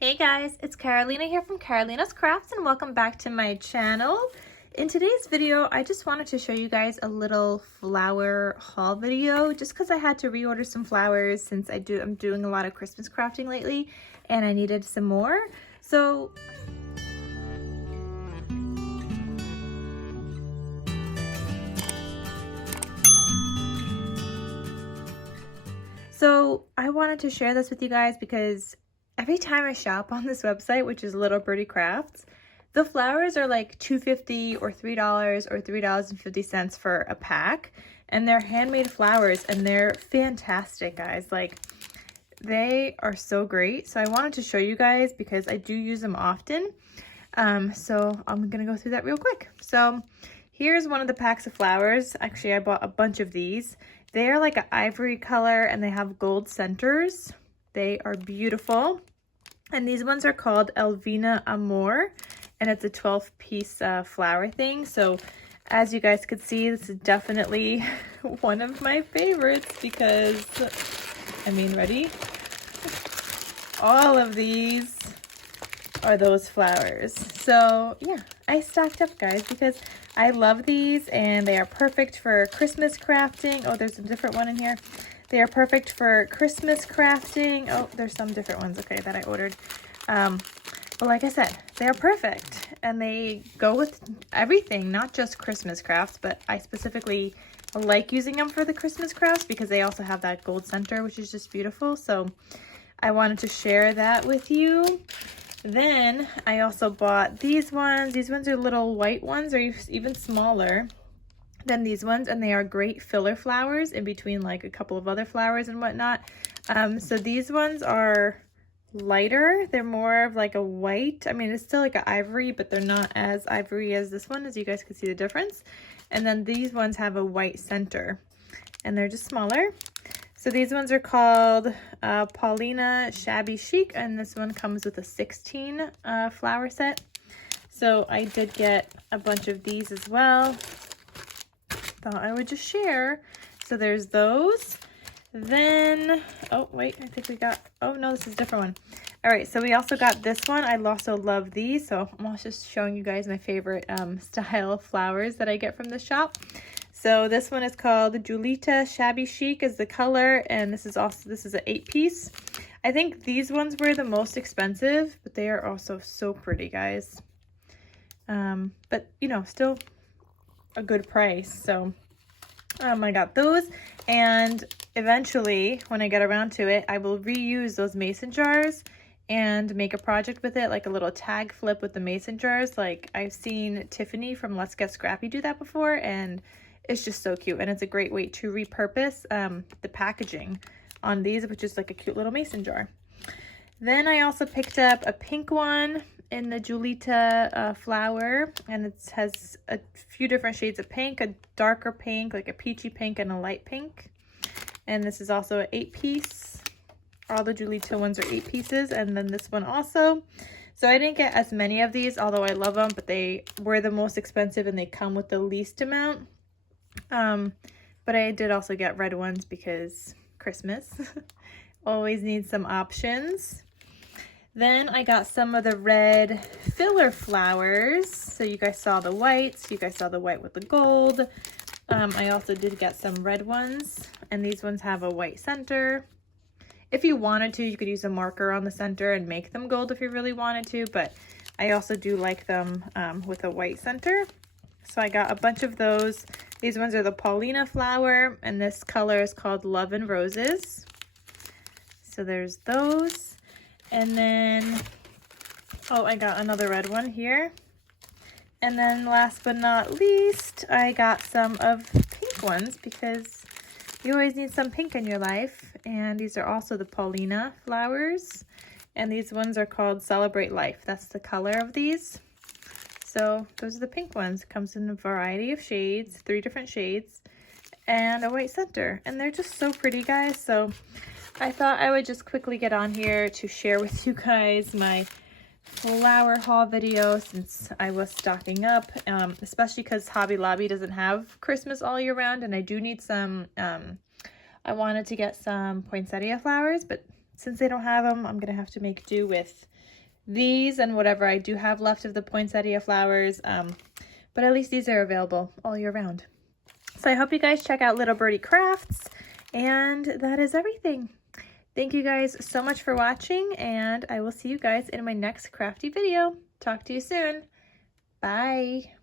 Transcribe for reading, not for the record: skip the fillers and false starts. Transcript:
Hey guys, it's Carolina here from KarolinasKrafts and welcome back to my channel. In today's video, I just wanted to show you guys a little flower haul video just because I had to reorder some flowers since I'm doing a lot of Christmas crafting lately and I needed some more. So I wanted to share this with you guys because every time I shop on this website, which is Little Birdie Crafts, the flowers are like $2.50 or $3 or $3.50 for a pack, and they're handmade flowers and they're fantastic, guys. Like, they are so great. So I wanted to show you guys because I do use them often. So I'm gonna go through that real quick. So here's one of the packs of flowers. Actually, I bought a bunch of these. They are like an ivory color and they have gold centers. They are beautiful. And these ones are called Elvina Amore, and it's a 12-piece flower thing. So as you guys could see, this is definitely one of my favorites because, I mean, ready? All of these are those flowers. So yeah, I stocked up, guys, because I love these and they are perfect for Christmas crafting. Oh, there's a different one in here. They are perfect for Christmas crafting. Oh, there's some different ones, okay, that I ordered. But like I said, they are perfect and they go with everything, not just Christmas crafts, but I specifically like using them for the Christmas crafts because they also have that gold center, which is just beautiful. So I wanted to share that with you. Then I also bought these ones. These ones are little white ones, or even smaller than these ones, and they are great filler flowers in between like a couple of other flowers and whatnot. So these ones are lighter. They're more of like a white. I mean, it's still like an ivory, but they're not as ivory as this one, as you guys can see the difference. And then these ones have a white center and they're just smaller. So these ones are called Paulina Shabby Chic, and this one comes with a 16 flower set. So I did get a bunch of these as well. Thought I would just share. So there's those. Then, oh wait, I think we got, oh no, this is a different one. All right, so we also got this one. I also love these. So I'm also just showing you guys my favorite style of flowers that I get from the shop. So this one is called Julita Shabby Chic is the color, and this is an 8-piece. I think these ones were the most expensive, but they are also so pretty, guys. But you know, still a good price. So I got those, and eventually when I get around to it, I will reuse those mason jars and make a project with it, like a little tag flip with the mason jars. Like I've seen Tiffany from Let's Get Scrappy do that before, and it's just so cute, and it's a great way to repurpose the packaging on these, which is like a cute little mason jar. Then I also picked up a pink one in the Julita flower, and it has a few different shades of pink, a darker pink, like a peachy pink, and a light pink. And this is also an 8-piece. All the Julita ones are 8 pieces, and then this one also. So I didn't get as many of these, although I love them, but they were the most expensive and they come with the least amount. But I did also get red ones because Christmas. Always need some options. Then I got some of the red filler flowers. So you guys saw the whites. You guys saw the white with the gold. I also did get some red ones, and these ones have a white center. If you wanted to, you could use a marker on the center and make them gold if you really wanted to, but I also do like them with a white center. So I got a bunch of those. These ones are the Paulina Flower, and this color is called Love and Roses. So there's those. And then, oh, I got another red one here. And then last but not least, I got some of pink ones because you always need some pink in your life. And these are also the Paulina flowers. And these ones are called Celebrate Life. That's the color of these. So those are the pink ones. It comes in a variety of shades, 3 different shades, and a white center. And they're just so pretty, guys. So I thought I would just quickly get on here to share with you guys my flower haul video since I was stocking up, especially because Hobby Lobby doesn't have Christmas all year round, and I do need some, I wanted to get some poinsettia flowers, but since they don't have them, I'm gonna have to make do with these and whatever I do have left of the poinsettia flowers. But at least these are available all year round. So I hope you guys check out Little Birdie Crafts, and that is everything. Thank you guys so much for watching, and I will see you guys in my next crafty video. Talk to you soon. Bye.